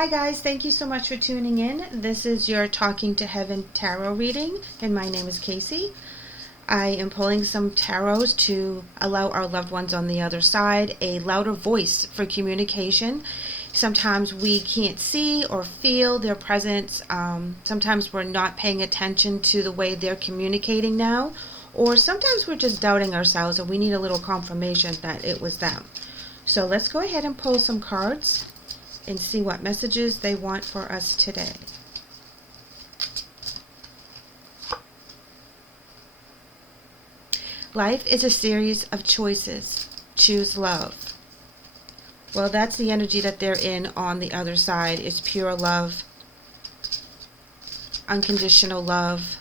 Hi guys, thank you so much for tuning in. This is your Talking to Heaven tarot reading, and my name is Kaycee. I am pulling some tarots to allow our loved ones on the other side a louder voice for communication. Sometimes we can't see or feel their presence. Sometimes we're not paying attention to the way they're communicating now, or sometimes we're just doubting ourselves and we need a little confirmation that it was them. So let's go ahead and pull some cards and see what messages they want for us today. Life is a series of choices. Choose love. Well, that's the energy that they're in on the other side. It's pure love, unconditional love.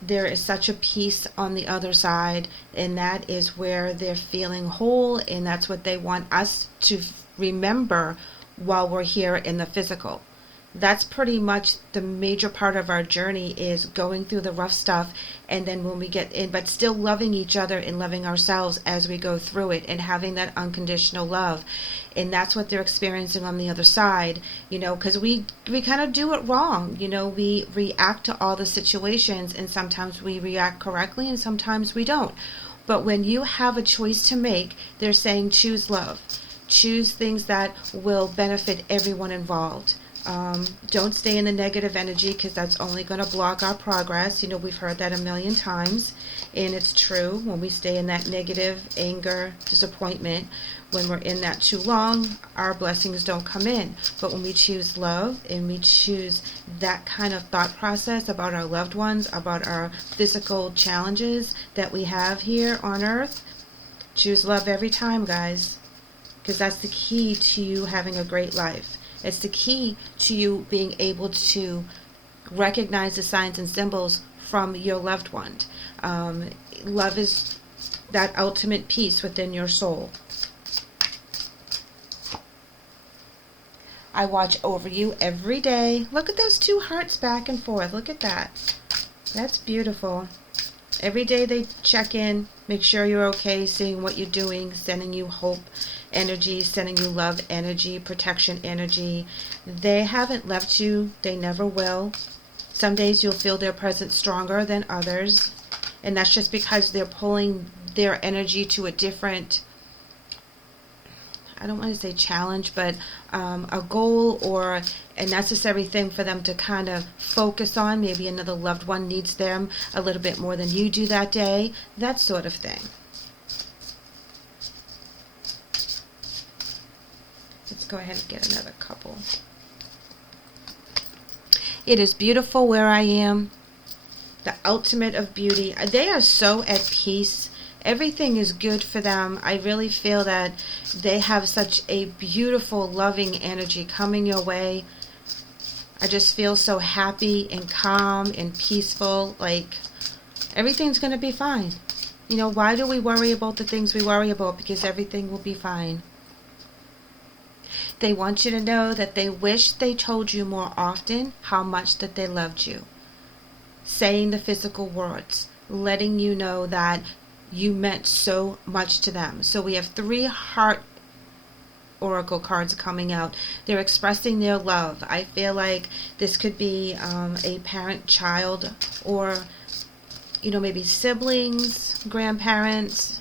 There is such a peace on the other side, and that is where they're feeling whole, and that's what they want us to remember while we're here in the physical. That's pretty much the major part of our journey, is going through the rough stuff, and then when we get in, but still loving each other and loving ourselves as we go through it, and having that unconditional love. And that's what they're experiencing on the other side, because we kind of do it wrong. We react to all the situations, and sometimes we react correctly and sometimes we don't. But when you have a choice to make, they're saying choose love. Choose things that will benefit everyone involved. Don't stay in the negative energy, because that's only going to block our progress. We've heard that a million times, and it's true. When we stay in that negative anger, disappointment, when we're in that too long, our blessings don't come in. But when we choose love and we choose that kind of thought process about our loved ones, about our physical challenges that we have here on earth, choose love every time, guys, because that's the key to you having a great life. It's the key to you being able to recognize the signs and symbols from your loved one. Love is that ultimate peace within your soul. I watch over you every day. Look at those two hearts back and forth. Look at that. That's beautiful. Every day they check in, make sure you're okay, seeing what you're doing, sending you hope energy, sending you love energy, protection energy. They haven't left you. They never will. Some days you'll feel their presence stronger than others, and that's just because they're pulling their energy to a different, I don't want to say challenge, but a goal or a necessary thing for them to kind of focus on. Maybe another loved one needs them a little bit more than you do that day, that sort of thing. Let's go ahead and get another couple. It is beautiful where I am. The ultimate of beauty. They are so at peace. Everything is good for them. I really feel that they have such a beautiful, loving energy coming your way. I just feel so happy and calm and peaceful. Like, everything's going to be fine. Why do we worry about the things we worry about? Because everything will be fine. They want you to know that they wish they told you more often how much that they loved you. Saying the physical words, letting you know that you meant so much to them. So we have 3 heart oracle cards coming out. They're expressing their love. I feel like this could be a parent, child, or maybe siblings, grandparents.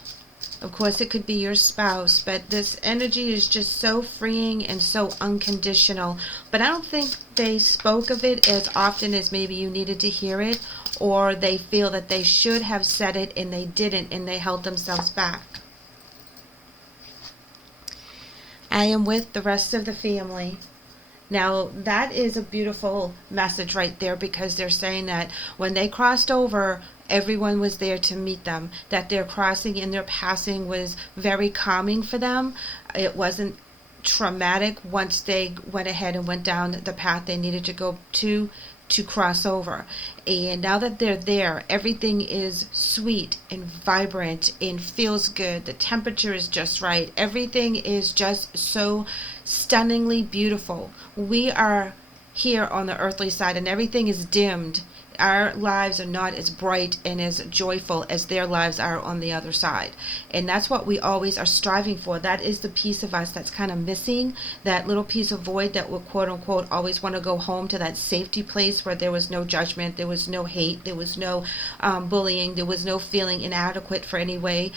Of course, it could be your spouse, but this energy is just so freeing and so unconditional. But I don't think they spoke of it as often as maybe you needed to hear it, or they feel that they should have said it and they didn't, and they held themselves back. I am with the rest of the family. Now, that is a beautiful message right there, because they're saying that when they crossed over, everyone was there to meet them. That their crossing and their passing was very calming for them. It wasn't traumatic once they went ahead and went down the path they needed to go to cross over. And now that they're there, everything is sweet and vibrant and feels good. The temperature is just right. Everything is just so stunningly beautiful. We are here on the earthly side, and everything is dimmed. our lives are not as bright and as joyful as their lives are on the other side. And that's what we always are striving for. That is the piece of us that's kind of missing, that little piece of void that will, quote unquote, always want to go home to that safety place where there was no judgment, there was no hate, there was no bullying, there was no feeling inadequate for any way.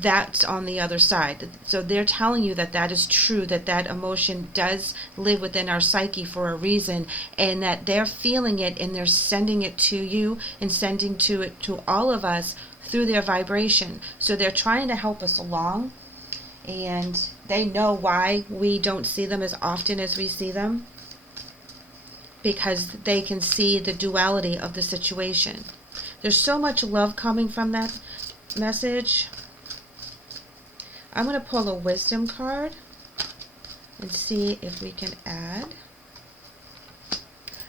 That's on the other side. So they're telling you that that is true, that that emotion does live within our psyche for a reason, and that they're feeling it and they're sending it to you and sending it to all of us through their vibration. So they're trying to help us along, and they know why we don't see them as often as we see them, because they can see the duality of the situation. There's so much love coming from that message. I'm going to pull a wisdom card and see if we can add.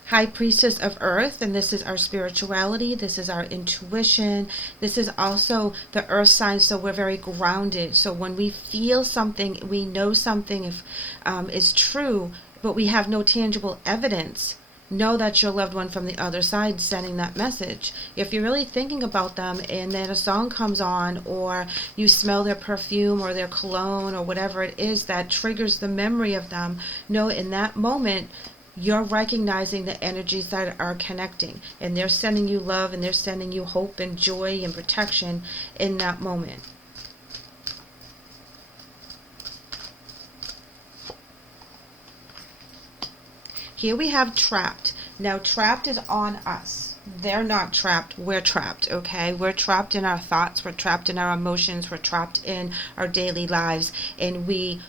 High Priestess of Earth, and this is our spirituality, this is our intuition, this is also the earth sign, so we're very grounded. So when we feel something, we know something is true, but we have no tangible evidence, know that's your loved one from the other side sending that message. If you're really thinking about them and then a song comes on, or you smell their perfume or their cologne or whatever it is that triggers the memory of them, know in that moment you're recognizing the energies that are connecting, and they're sending you love, and they're sending you hope and joy and protection in that moment. Here we have trapped. Now trapped is on us. They're not trapped, we're trapped, okay? We're trapped in our thoughts, we're trapped in our emotions, we're trapped in our daily lives, and we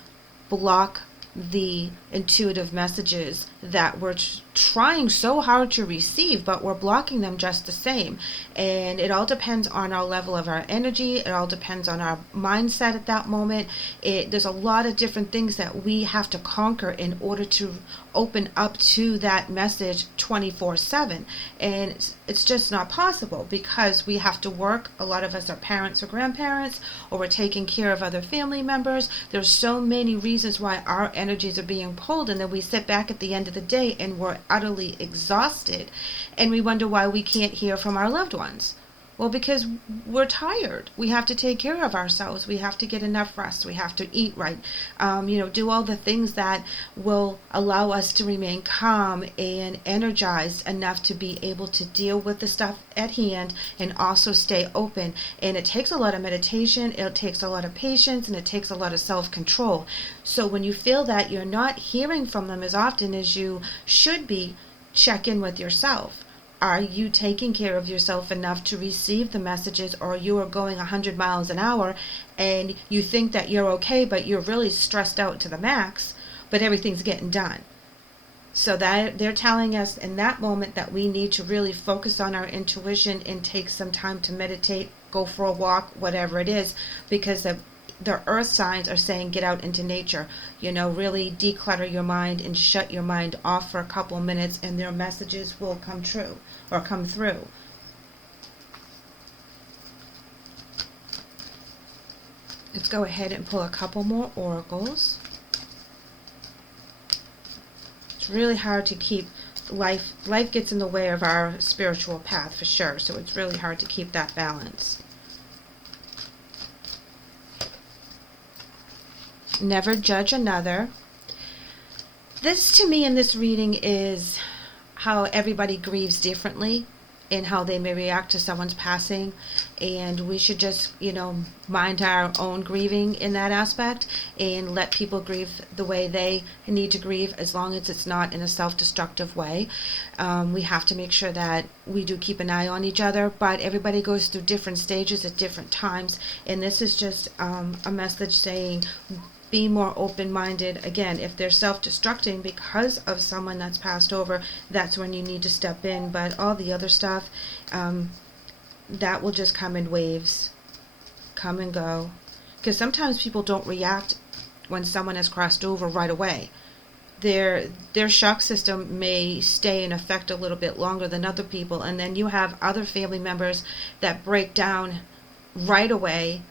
block the intuitive messages that we're trying so hard to receive, but we're blocking them just the same. And it all depends on our level of our energy. It all depends on our mindset at that moment. There's a lot of different things that we have to conquer in order to open up to that message 24/7. And it's just not possible, because we have to work. A lot of us are parents or grandparents, or we're taking care of other family members. There's so many reasons why our energies are being pulled, and then we sit back at the end of the day and we're utterly exhausted, and we wonder why we can't hear from our loved ones. Well, because we're tired. We have to take care of ourselves. We have to get enough rest. We have to eat right. Do all the things that will allow us to remain calm and energized enough to be able to deal with the stuff at hand and also stay open. And it takes a lot of meditation. It takes a lot of patience, and it takes a lot of self-control. So when you feel that you're not hearing from them as often as you should be, check in with yourself. Are you taking care of yourself enough to receive the messages, or you are going 100 miles an hour and you think that you're okay, but you're really stressed out to the max, but everything's getting done? So that they're telling us in that moment that we need to really focus on our intuition and take some time to meditate, go for a walk, whatever it is, because the earth signs are saying get out into nature, really declutter your mind and shut your mind off for a couple minutes, and their messages will come true or come through. Let's go ahead and pull a couple more oracles. It's really hard to keep life gets in the way of our spiritual path for sure, so it's really hard to keep that balance. Never judge another. This, to me, in this reading is how everybody grieves differently and how they may react to someone's passing, and we should just mind our own grieving in that aspect and let people grieve the way they need to grieve, as long as it's not in a self-destructive way. We have to make sure that we do keep an eye on each other, but everybody goes through different stages at different times, and this is just a message saying be more open-minded. Again, if they're self-destructing because of someone that's passed over, that's when you need to step in. But all the other stuff, that will just come in waves, come and go. Because sometimes people don't react when someone has crossed over right away. Their shock system may stay in effect a little bit longer than other people, and then you have other family members that break down right away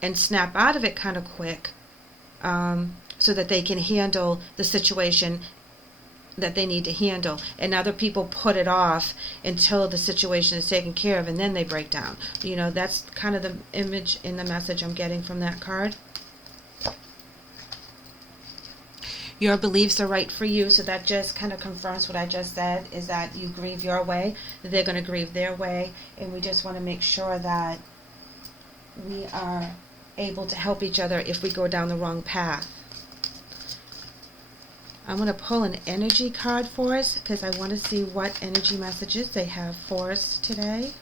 and snap out of it kind of quick, so that they can handle the situation that they need to handle, and other people put it off until the situation is taken care of, and then they break down. That's kind of the image in the message I'm getting from that card. Your beliefs are right for you, so that just kind of confirms what I just said, is that you grieve your way, they're going to grieve their way, and we just want to make sure that we are able to help each other if we go down the wrong path. I'm going to pull an energy card for us because I want to see what energy messages they have for us today.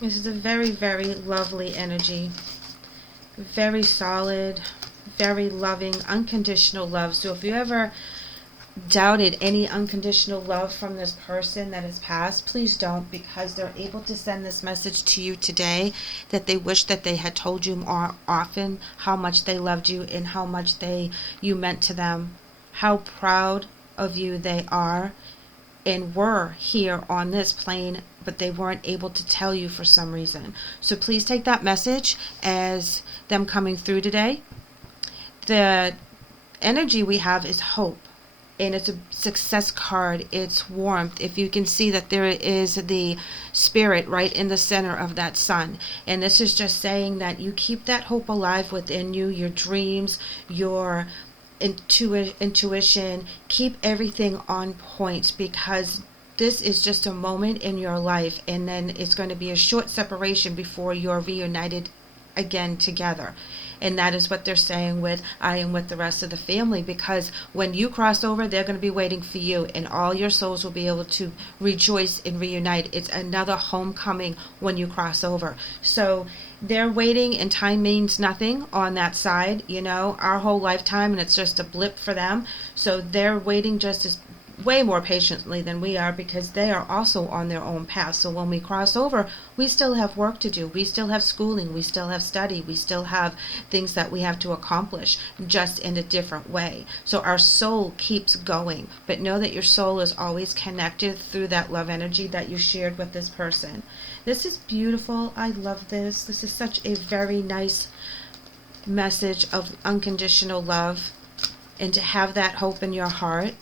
This is a very, very lovely energy. Very solid, very loving, unconditional love. So if you ever doubted any unconditional love from this person that has passed, please don't, because they're able to send this message to you today that they wish that they had told you more often how much they loved you and how much you meant to them, how proud of you they are and were here on this plane, but they weren't able to tell you for some reason. So please take that message as them coming through today. The energy we have is hope, and it's a success card. It's warmth. If you can see that there is the spirit right in the center of that sun, and this is just saying that you keep that hope alive within you, your dreams, your intuition, keep everything on point, because this is just a moment in your life, and then it's going to be a short separation before you're reunited again together. And that is what they're saying with I am with the rest of the family, because when you cross over, they're going to be waiting for you, and all your souls will be able to rejoice and reunite. It's another homecoming when you cross over. So they're waiting, and time means nothing on that side, our whole lifetime, and it's just a blip for them. So they're waiting just as way more patiently than we are, because they are also on their own path. So when we cross over, we still have work to do. We still have schooling. We still have study. We still have things that we have to accomplish, just in a different way. So our soul keeps going, but know that your soul is always connected through that love energy that you shared with this person. This is beautiful. I love this. This is such a very nice message of unconditional love, and to have that hope in your heart.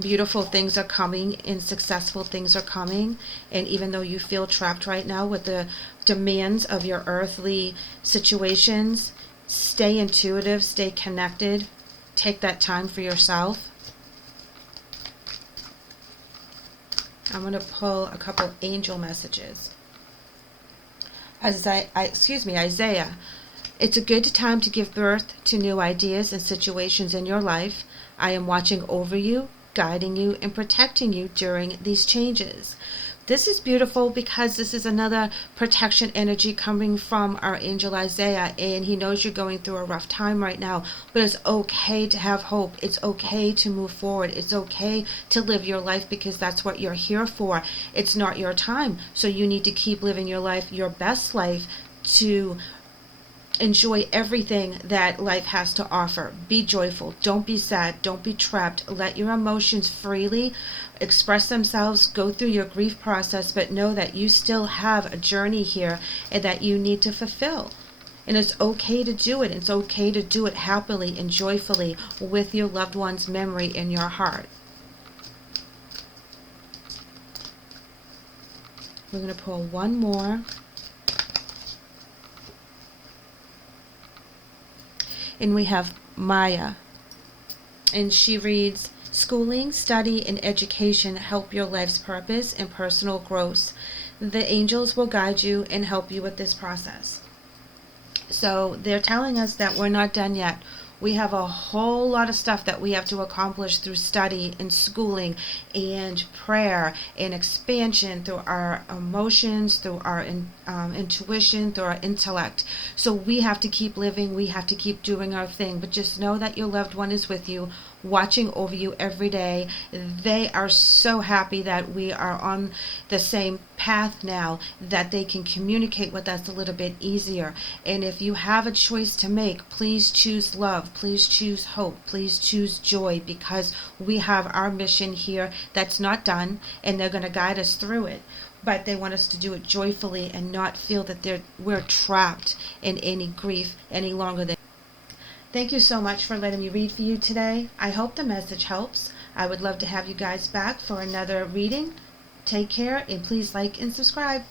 Beautiful things are coming, and successful things are coming. And even though you feel trapped right now with the demands of your earthly situations, stay intuitive, stay connected, take that time for yourself. I'm going to pull a couple angel messages. Isaiah. It's a good time to give birth to new ideas and situations in your life. I am watching over you, guiding you, and protecting you during these changes. This is beautiful because this is another protection energy coming from our angel Isaiah, and he knows you're going through a rough time right now, but it's okay to have hope. It's okay to move forward. It's okay to live your life, because that's what you're here for. It's not your time, so you need to keep living your life, your best life, to enjoy everything that life has to offer. Be joyful. Don't be sad. Don't be trapped. Let your emotions freely express themselves. Go through your grief process, but know that you still have a journey here and that you need to fulfill. And it's okay to do it. It's okay to do it happily and joyfully with your loved one's memory in your heart. We're going to pull one more. And we have Maya, and she reads, schooling, study, and education help your life's purpose and personal growth. The angels will guide you and help you with this process. So they're telling us that we're not done yet. We have a whole lot of stuff that we have to accomplish through study and schooling and prayer and expansion, through our emotions, through our intuition, through our intellect. So we have to keep living. We have to keep doing our thing. But just know that your loved one is with you, watching over you every day. They are so happy that we are on the same path now, that they can communicate with us a little bit easier. And if you have a choice to make, please choose love, please choose hope, please choose joy, because we have our mission here that's not done, and they're going to guide us through it. but they want us to do it joyfully and not feel that we're trapped in any grief any longer. Thank you so much for letting me read for you today. I hope the message helps. I would love to have you guys back for another reading. Take care, and please like and subscribe.